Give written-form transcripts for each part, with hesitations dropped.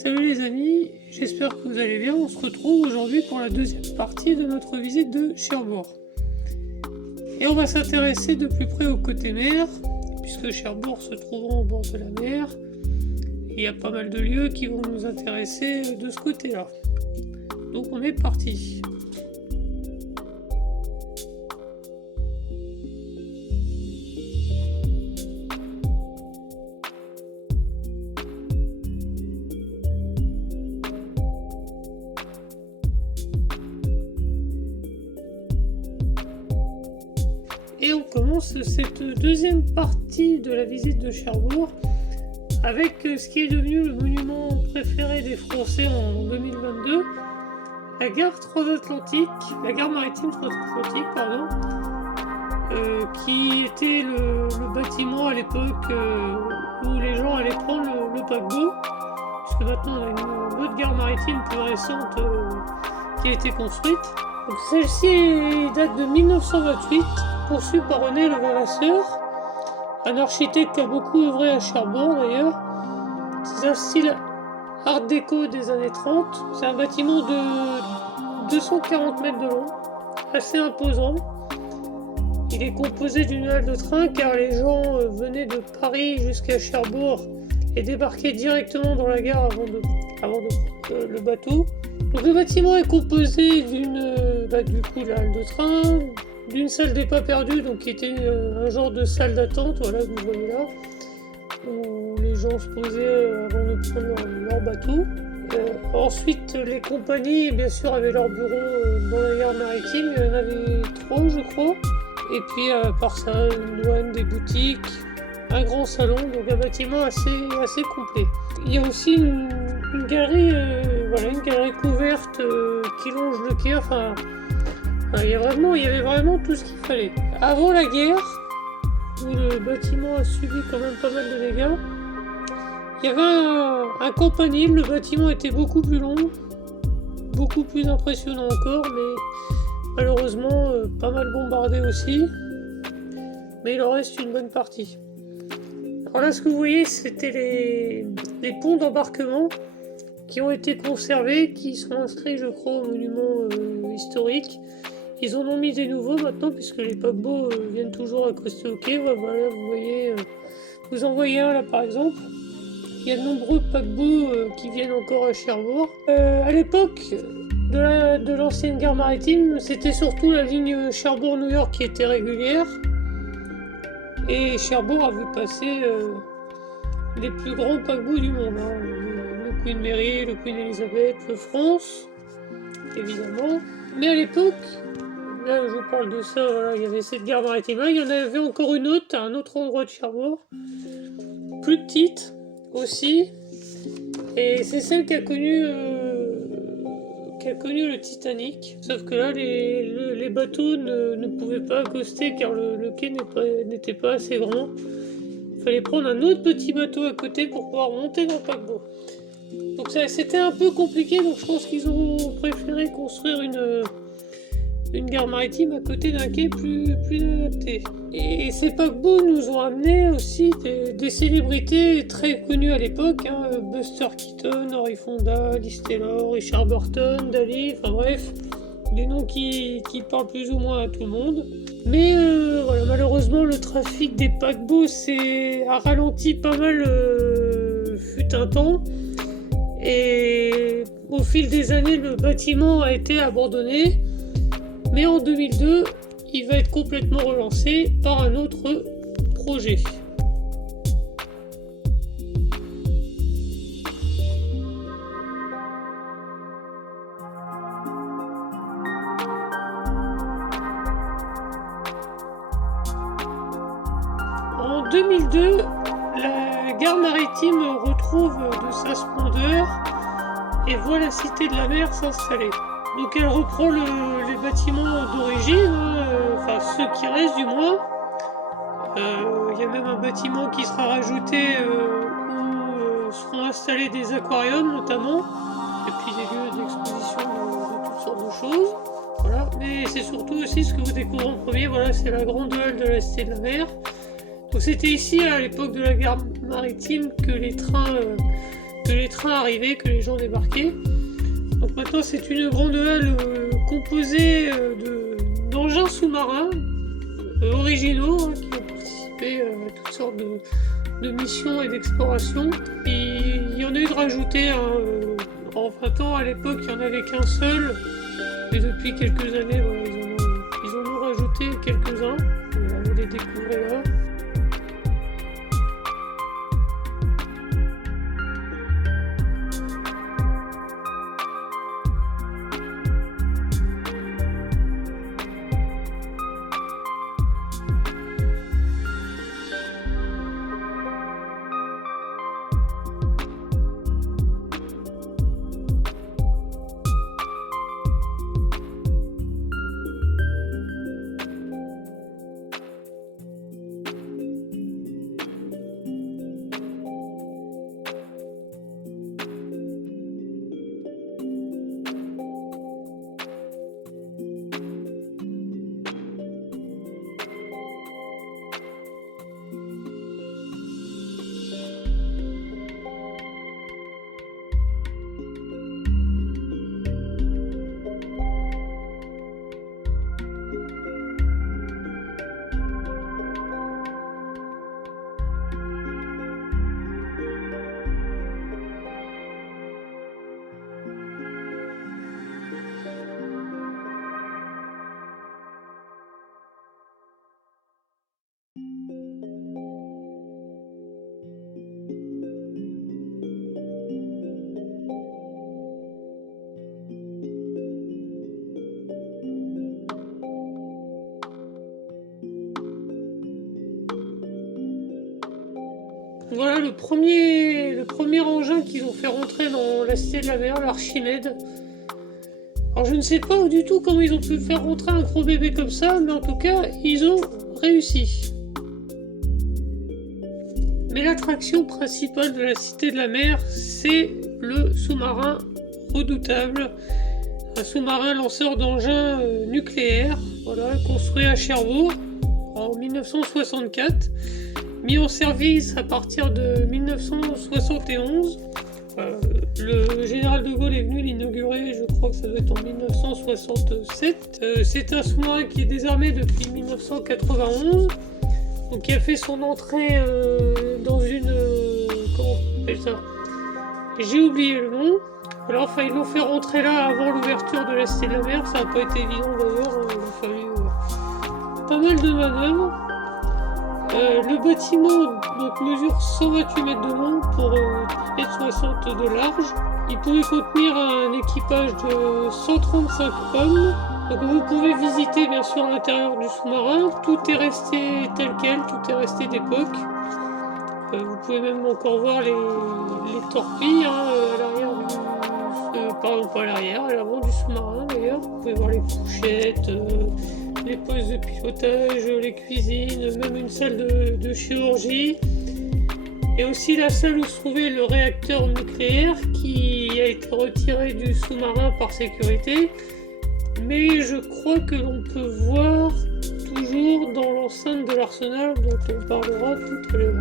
Salut les amis, j'espère que vous allez bien. On se retrouve aujourd'hui pour la deuxième partie de notre visite de Cherbourg. Et on va s'intéresser de plus près au côté mer, puisque Cherbourg se trouvant au bord de la mer, il y a pas mal de lieux qui vont nous intéresser de ce côté-là. Donc on est parti. Et on commence cette deuxième partie de la visite de Cherbourg avec ce qui est devenu le monument préféré des Français en 2022, la gare maritime transatlantique, qui était le bâtiment à l'époque où les gens allaient prendre le paquebot, puisque maintenant on a une autre gare maritime plus récente qui a été construite. Donc celle-ci date de 1928. Conçu par René Levavasseur, un architecte qui a beaucoup œuvré à Cherbourg d'ailleurs. C'est un style art déco des années 30. C'est un bâtiment de 240 mètres de long, assez imposant. Il est composé d'une halle de train car les gens venaient de Paris jusqu'à Cherbourg et débarquaient directement dans la gare avant de prendre le bateau. Donc le bâtiment est composé du coup la halle de train, d'une salle des pas perdus, donc qui était un genre de salle d'attente, voilà, que vous voyez là, où les gens se posaient avant de prendre leur bateau. Ensuite, les compagnies, bien sûr, avaient leur bureau dans la gare maritime, il y en avait 3, je crois. Et puis, à part ça, une douane, des boutiques, un grand salon, donc un bâtiment assez complet. Il y a aussi une galerie, une galerie couverte qui longe le quai, enfin... Il y avait vraiment tout ce qu'il fallait. Avant la guerre, où le bâtiment a subi quand même pas mal de dégâts, il y avait un campanile, le bâtiment était beaucoup plus long, beaucoup plus impressionnant encore, mais malheureusement pas mal bombardé aussi. Mais il en reste une bonne partie. Alors là, ce que vous voyez, c'était les ponts d'embarquement qui ont été conservés, qui sont inscrits, je crois, au monument historique. Ils en ont mis des nouveaux maintenant, puisque les paquebots viennent toujours accoster au quai. Voilà, vous voyez, vous en voyez un là par exemple. Il y a de nombreux paquebots qui viennent encore à Cherbourg. À l'époque de l'ancienne gare maritime, c'était surtout la ligne Cherbourg-New York qui était régulière. Et Cherbourg a vu passer les plus grands paquebots du monde. Le Queen Mary, le Queen Elizabeth, le France, évidemment. Mais à l'époque, là je vous parle de ça, voilà, il y avait cette gare maritime là, il y en avait encore une autre à un autre endroit de Cherbourg, plus petite aussi, et c'est celle qui a connu le Titanic, sauf que là les bateaux ne pouvaient pas accoster car le quai n'était pas assez grand. Il fallait prendre un autre petit bateau à côté pour pouvoir monter dans le paquebot. Donc c'était un peu compliqué, donc je pense qu'ils ont préféré construire une gare maritime à côté d'un quai plus adapté. Et ces paquebots nous ont amené aussi des célébrités très connues à l'époque, Buster Keaton, Henry Fonda, Liz Taylor, Richard Burton, Dali, enfin bref, des noms qui parlent plus ou moins à tout le monde. Mais malheureusement le trafic des paquebots a ralenti pas mal fut un temps. Et au fil des années, le bâtiment a été abandonné. Mais en 2002, il va être complètement relancé par un autre projet. En 2002, la gare maritime retrouve de sa splendeur et voit la cité de la mer s'installer. Donc elle reprend les bâtiments d'origine, enfin ceux qui restent du moins. Il y a même un bâtiment qui sera rajouté où seront installés des aquariums notamment, et puis des lieux d'exposition de toutes sortes de choses. Voilà. Mais c'est surtout aussi ce que vous découvrez en premier, voilà, c'est la grande halle de la cité de la mer. Donc c'était ici à l'époque de la gare maritime que les trains que les trains arrivaient, que les gens débarquaient. Donc maintenant c'est une grande halle composée d'engins sous-marins originaux qui ont participé à toutes sortes de missions et d'explorations. Il y en a eu de rajouter en 20 ans, à l'époque il n'y en avait qu'un seul, et depuis quelques années voilà, ils en ont rajouté quelques-uns, vous les découvrez là. Voilà le premier engin qu'ils ont fait rentrer dans la Cité de la Mer, l'Archimède. Alors je ne sais pas du tout comment ils ont pu faire rentrer un gros bébé comme ça, mais en tout cas, ils ont réussi. Mais l'attraction principale de la Cité de la Mer, c'est le sous-marin redoutable. Un sous-marin lanceur d'engins nucléaires, voilà, construit à Cherbourg en 1964. Mis en service à partir de 1971. Le général de Gaulle est venu l'inaugurer, je crois que ça doit être en 1967. C'est un sous-marin qui est désarmé depuis 1991, donc qui a fait son entrée dans une... comment on appelle ça ? J'ai oublié le nom. Alors enfin ils l'ont fait rentrer là avant l'ouverture de la Cité de la Mer, ça n'a pas été évident d'ailleurs, il a fallu pas mal de manœuvres. Le bâtiment donc, mesure 128 mètres de long pour 1,60 m de large. Il pouvait contenir un équipage de 135 hommes. Donc vous pouvez visiter bien sûr l'intérieur du sous-marin. Tout est resté tel quel, tout est resté d'époque. Vous pouvez même encore voir les torpilles à l'arrière pardon, pas à l'arrière, à l'avant du sous-marin d'ailleurs. Vous pouvez voir les couchettes, les postes de pilotage, les cuisines, même une salle de chirurgie. Et aussi la salle où se trouvait le réacteur nucléaire qui a été retiré du sous-marin par sécurité. Mais je crois que l'on peut voir toujours dans l'enceinte de l'arsenal dont on parlera tout à l'heure.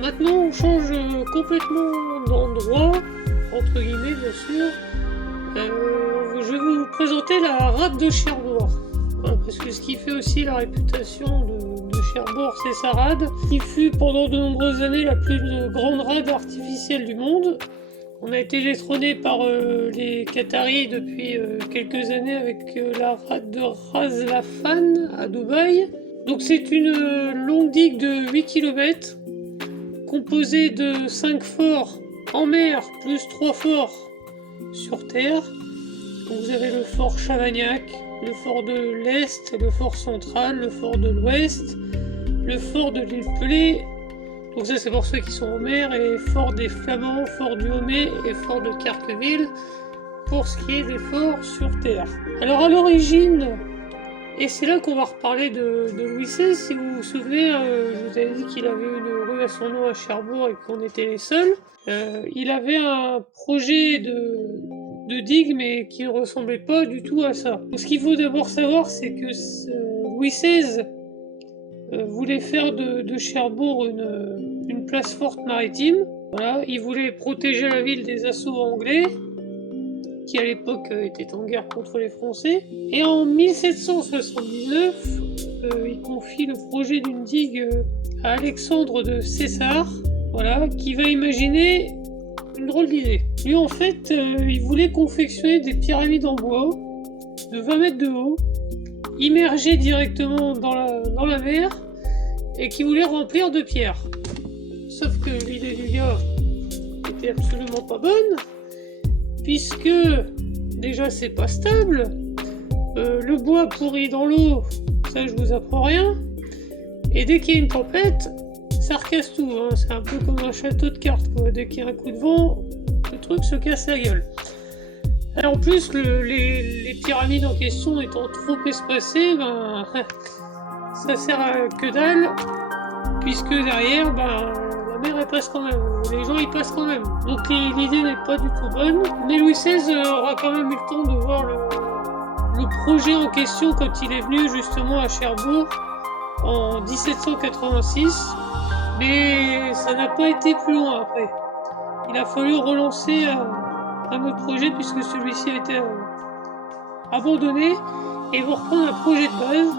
Maintenant, on change complètement d'endroit, entre guillemets bien sûr. Je vais vous présenter la rade de Cherbourg. Voilà, parce que ce qui fait aussi la réputation de Cherbourg, c'est sa rade, qui fut pendant de nombreuses années la plus grande rade artificielle du monde. On a été détrôné par les Qataris depuis quelques années avec la rade de Ras Laffan à Dubaï. Donc c'est une longue digue de 8 km. Composé de 5 forts en mer, plus 3 forts sur terre. Donc vous avez le fort Chavagnac, le fort de l'Est, le fort central, le fort de l'Ouest, le fort de l'île Pelée. Donc ça c'est pour ceux qui sont en mer, et fort des Flamands, fort du Homais et fort de Carqueville pour ce qui est des forts sur terre. Alors à l'origine, Et c'est là qu'on va reparler de Louis XVI. Si vous vous souvenez, je vous avais dit qu'il avait une rue à son nom à Cherbourg et qu'on était les seuls. Il avait un projet de digue, mais qui ne ressemblait pas du tout à ça. Donc, ce qu'il faut d'abord savoir, c'est que Louis XVI voulait faire de Cherbourg une place forte maritime. Voilà, il voulait protéger la ville des assauts anglais, qui à l'époque était en guerre contre les Français. Et en 1779, il confie le projet d'une digue à Alexandre de César, voilà, qui va imaginer une drôle d'idée. Lui, en fait, il voulait confectionner des pyramides en bois de 20 mètres de haut, immergées directement dans la mer, et qui voulait remplir de pierre. Sauf que l'idée du gars était absolument pas bonne, puisque déjà c'est pas stable, le bois pourrit dans l'eau, ça je vous apprends rien, et dès qu'il y a une tempête, ça recasse tout, hein. C'est un peu comme un château de cartes, quoi. Dès qu'il y a un coup de vent, le truc se casse la gueule. Alors en plus, les pyramides en question étant trop espacées, ben, ça sert à que dalle, puisque derrière, ben, la mer elle passe quand même, les gens y passent quand même. Donc l'idée n'est pas du tout bonne, mais Louis XVI aura quand même eu le temps de voir le projet en question quand il est venu justement à Cherbourg en 1786, mais ça n'a pas été plus loin après. Il a fallu relancer un autre projet puisque celui-ci a été abandonné et ils vont reprendre un projet de base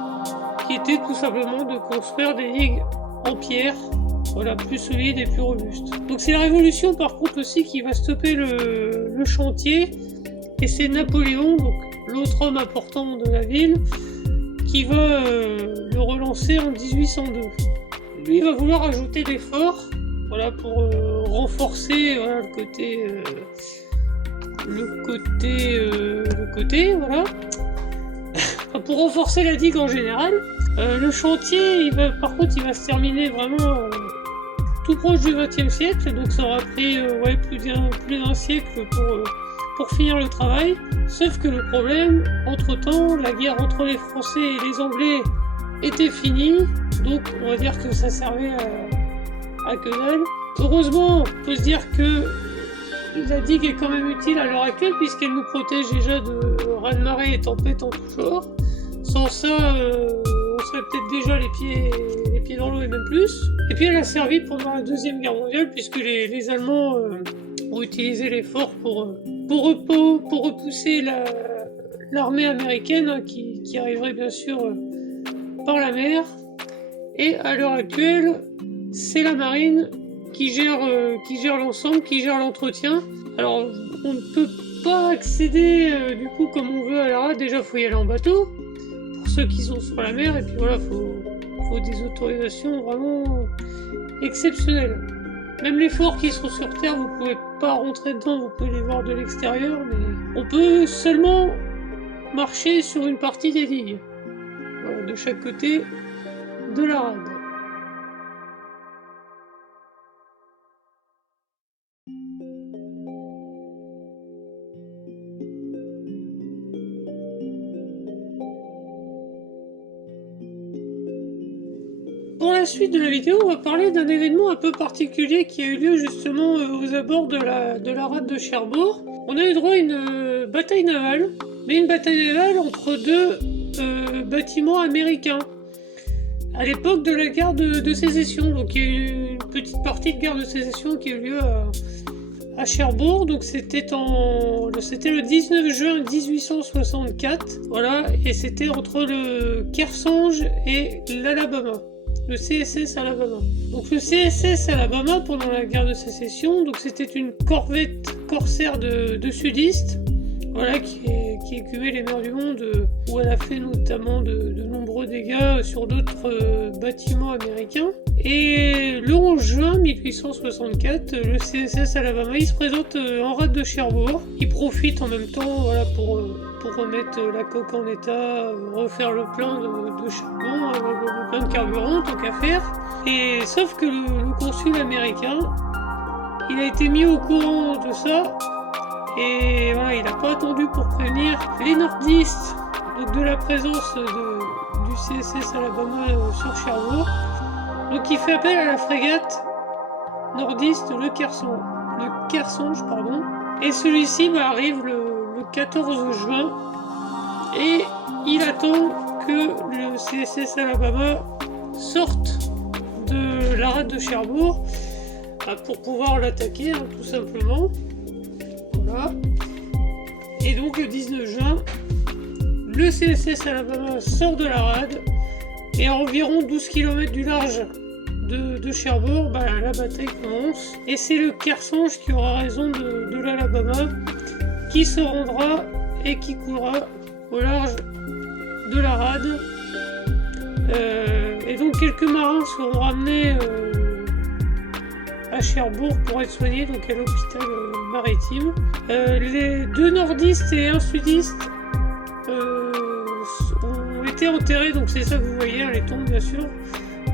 qui était tout simplement de construire des digues en pierre, voilà, plus solides et plus robustes. Donc c'est la Révolution par contre aussi qui va stopper le chantier, et c'est Napoléon, donc l'autre homme important de la ville, qui va le relancer en 1802. Lui va vouloir ajouter des forts, voilà, pour renforcer, voilà, le côté, voilà. Pour renforcer la digue en général. Le chantier, par contre, il va se terminer vraiment tout proche du XXe siècle, donc ça aura pris plus d'un siècle pour finir le travail. Sauf que le problème, entre-temps, la guerre entre les Français et les Anglais était finie, donc on va dire que ça servait à que dalle. Heureusement, on peut se dire que la digue est quand même utile à l'heure actuelle, puisqu'elle nous protège déjà de raz-de-marée et tempêtes en tout genre. Sans ça, on serait peut-être déjà les pieds dans l'eau et même plus. Et puis elle a servi pendant la Deuxième Guerre mondiale, puisque les Allemands ont utilisé les forts pour repousser l'armée américaine, hein, qui arriverait bien sûr par la mer. Et à l'heure actuelle, c'est la marine qui gère l'ensemble, qui gère l'entretien. Alors on ne peut pas accéder du coup comme on veut à la rade. Déjà faut y aller en bateau pour ceux qui sont sur la mer, et puis voilà, faut des autorisations vraiment exceptionnelles. Même les forts qui sont sur terre, vous pouvez pas rentrer dedans, vous pouvez les voir de l'extérieur, mais on peut seulement marcher sur une partie des digues, voilà, de chaque côté de la rade. Pour la suite de la vidéo, on va parler d'un événement un peu particulier qui a eu lieu justement aux abords de la rade de Cherbourg. On a eu droit à une bataille navale, mais une bataille navale entre deux bâtiments américains. À l'époque de la guerre de sécession, donc il y a eu une petite partie de guerre de sécession qui a eu lieu à Cherbourg, donc c'était le 19 juin 1864, voilà, et c'était entre le Kearsarge et l'Alabama. Le CSS Alabama. Donc le CSS Alabama, pendant la guerre de sécession, donc c'était une corvette corsaire de sudistes, voilà, qui écumait les mers du monde, où elle a fait notamment de nombreux dégâts sur d'autres bâtiments américains. Et le 11 juin 1864, le CSS Alabama, il se présente en rade de Cherbourg. Il profite en même temps, voilà, pour remettre la coque en état, refaire le plein de charbon, le plein de carburant, tant qu'à faire. Et sauf que le consul américain, il a été mis au courant de ça, et voilà, il n'a pas attendu pour prévenir les nordistes donc de la présence du CSS Alabama sur Cherbourg. Donc il fait appel à la frégate nordiste le Kersonge, pardon. Et celui-ci arrive le 14 juin et il attend que le CSS Alabama sorte de la rade de Cherbourg pour pouvoir l'attaquer, hein, tout simplement. Voilà. Et donc le 19 juin, le CSS Alabama sort de la rade et à environ 12 km du large de Cherbourg, la bataille commence. Et c'est le Kersonge qui aura raison de l'Alabama, qui se rendra et qui coulera au large de la rade. Et donc quelques marins seront ramenés à Cherbourg pour être soignés, donc à l'hôpital maritime. Les 2 nordistes et un sudiste ont été enterrés, donc c'est ça que vous voyez, les tombes bien sûr,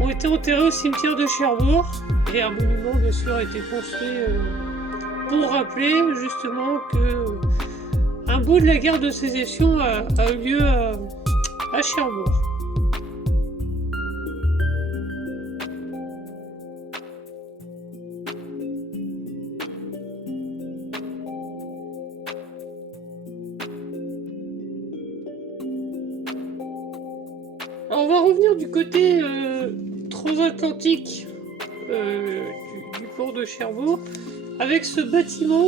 ont été enterrés au cimetière de Cherbourg, et un monument bien sûr a été construit pour rappeler justement que un bout de la guerre de sécession a eu lieu à Cherbourg. Alors on va revenir du côté transatlantique du port de Cherbourg avec ce bâtiment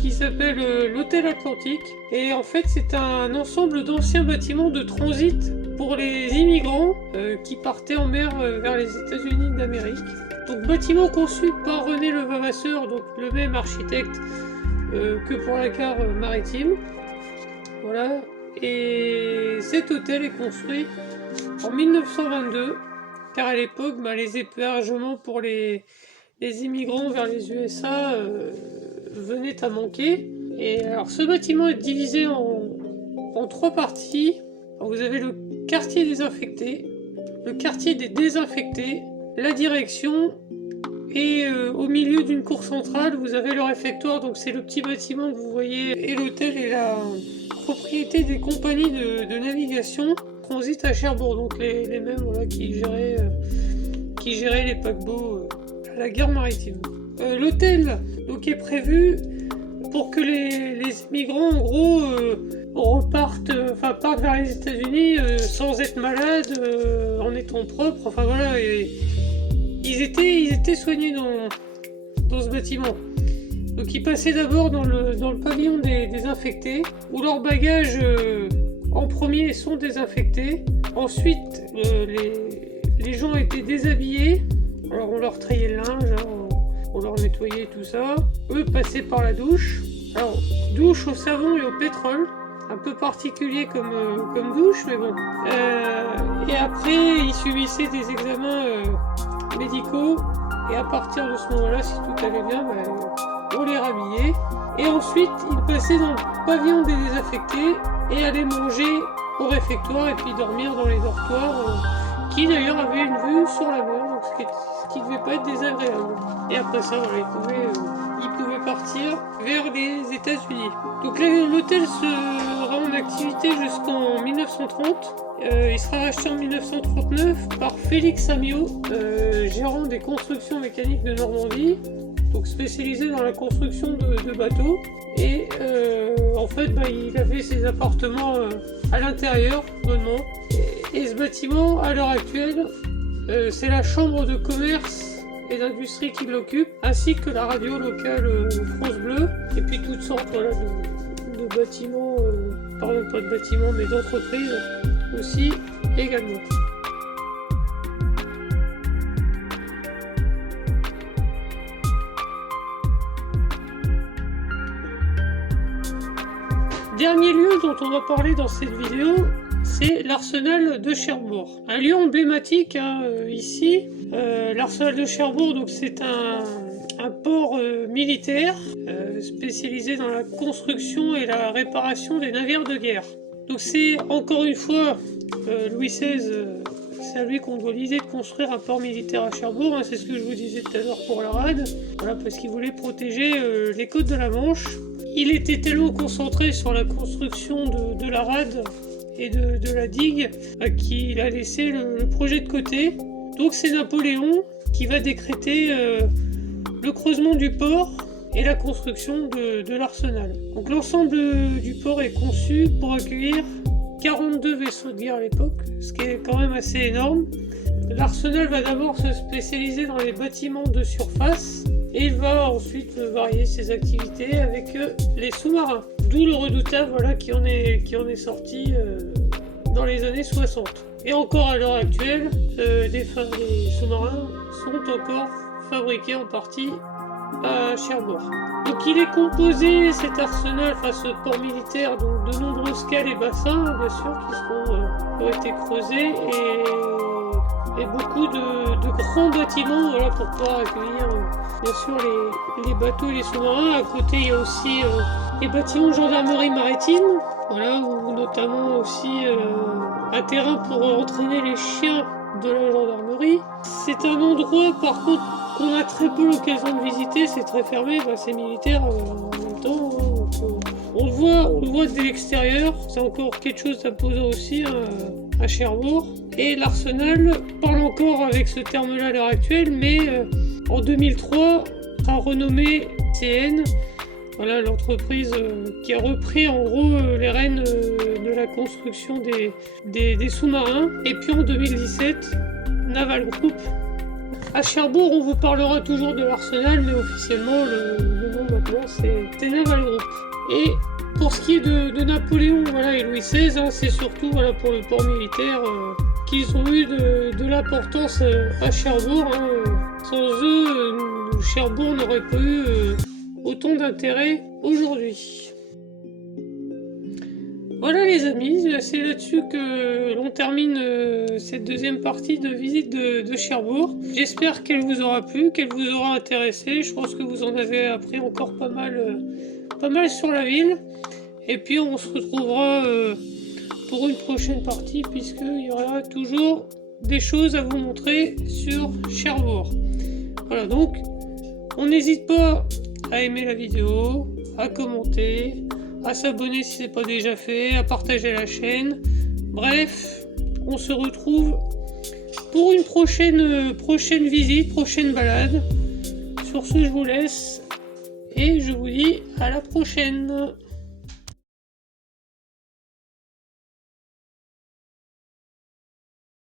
qui s'appelle l'Hôtel Atlantique. Et en fait c'est un ensemble d'anciens bâtiments de transit pour les immigrants qui partaient en mer vers les États-Unis d'Amérique. Donc bâtiment conçu par René Levavasseur, donc le même architecte que pour la gare maritime. Voilà. Et cet hôtel est construit en 1922, car à l'époque, les hébergements pour les immigrants vers les USA venaient à manquer. Et alors ce bâtiment est divisé en 3 parties. Alors, vous avez le quartier désinfecté, le quartier des désinfectés, la direction, et au milieu d'une cour centrale, vous avez le réfectoire, donc c'est le petit bâtiment que vous voyez, et l'hôtel est la propriété des compagnies de navigation transit à Cherbourg, donc les mêmes qui géraient les paquebots à la guerre maritime. L'hôtel donc est prévu pour que les migrants en gros partent vers les États-Unis sans être malades, en étant propres, enfin voilà, et ils étaient soignés dans ce bâtiment. Donc ils passaient d'abord dans le pavillon des désinfectés, où leurs bagages en premier sont désinfectés. Ensuite les gens étaient déshabillés, alors on leur trayait le linge, on leur nettoyait tout ça. Eux passaient par la douche, alors douche au savon et au pétrole, un peu particulier comme douche, mais bon. Et après ils subissaient des examens médicaux, et à partir de ce moment-là, si tout allait bien, on les rhabillait. Et ensuite ils passaient dans le pavillon des désaffectés et allaient manger au réfectoire et puis dormir dans les dortoirs, qui d'ailleurs avaient une vue sur la mer, donc ce qui devait pas être désagréable. Et après ça, ils pouvaient partir vers les États-Unis. Donc l'hôtel sera en activité jusqu'en 1930. Il sera racheté en 1939 par Félix Amiot, gérant des constructions mécaniques de Normandie, donc spécialisé dans la construction de bateaux. Et en fait, il avait ses appartements à l'intérieur, bonnement. Et ce bâtiment, à l'heure actuelle, c'est la chambre de commerce et d'industrie qui l'occupe, ainsi que la radio locale France Bleu, et puis toutes sortes de bâtiments, pardon, pas de bâtiments, mais d'entreprises aussi également. Dernier lieu dont on va parler dans cette vidéo, c'est l'arsenal de Cherbourg. Un lieu emblématique ici. L'arsenal de Cherbourg, donc c'est un port militaire spécialisé dans la construction et la réparation des navires de guerre. Donc c'est encore une fois Louis XVI, c'est à lui qu'on doit l'idée de construire un port militaire à Cherbourg, c'est ce que je vous disais tout à l'heure pour la rade, voilà, parce qu'il voulait protéger les côtes de la Manche. Il était tellement concentré sur la construction de la rade et de la digue, qu'il a laissé le projet de côté. Donc c'est Napoléon qui va décréter le creusement du port et la construction de l'arsenal. Donc l'ensemble du port est conçu pour accueillir 42 vaisseaux de guerre à l'époque, ce qui est quand même assez énorme. L'arsenal va d'abord se spécialiser dans les bâtiments de surface et il va ensuite varier ses activités avec les sous-marins. D'où le redoutable qui en est sorti dans les années 60. Et encore à l'heure actuelle, les sous-marins sont encore fabriqués en partie à Cherbourg. Donc il est composé, cet arsenal, ce port militaire, donc de nombreuses cales et bassins, bien sûr, qui ont été creusés et beaucoup de grands bâtiments pour pouvoir accueillir bien sûr les bateaux et les sous-marins. À côté, il y a aussi les bâtiments de gendarmerie maritime, ou notamment aussi un terrain pour entraîner les chiens de la gendarmerie. C'est un endroit par contre qu'on a très peu l'occasion de visiter, c'est très fermé, c'est militaire en même temps. On le voit dès l'extérieur, c'est encore quelque chose d'imposant aussi à Cherbourg. Et l'arsenal parle encore avec ce terme-là à l'heure actuelle, mais en 2003 a renommé CN, l'entreprise qui a repris en gros les rênes de la construction des sous-marins. Et puis en 2017, Naval Group. À Cherbourg, on vous parlera toujours de l'arsenal, mais officiellement, le nom maintenant, c'est Naval Group. Et pour ce qui est de Napoléon et Louis XVI, c'est surtout pour le port militaire qu'ils ont eu de l'importance à Cherbourg. Sans eux, Cherbourg n'aurait pas eu autant d'intérêt aujourd'hui. Voilà les amis, c'est là-dessus que l'on termine cette deuxième partie de visite de Cherbourg. J'espère qu'elle vous aura plu, qu'elle vous aura intéressé. Je pense que vous en avez appris encore pas mal sur la ville. Et puis on se retrouvera pour une prochaine partie, puisqu'il y aura toujours des choses à vous montrer sur Cherbourg. Voilà, donc on n'hésite pas à aimer la vidéo, à commenter, à s'abonner si ce n'est pas déjà fait, à partager la chaîne. Bref, on se retrouve pour une prochaine visite, prochaine balade. Sur ce, je vous laisse et je vous dis à la prochaine.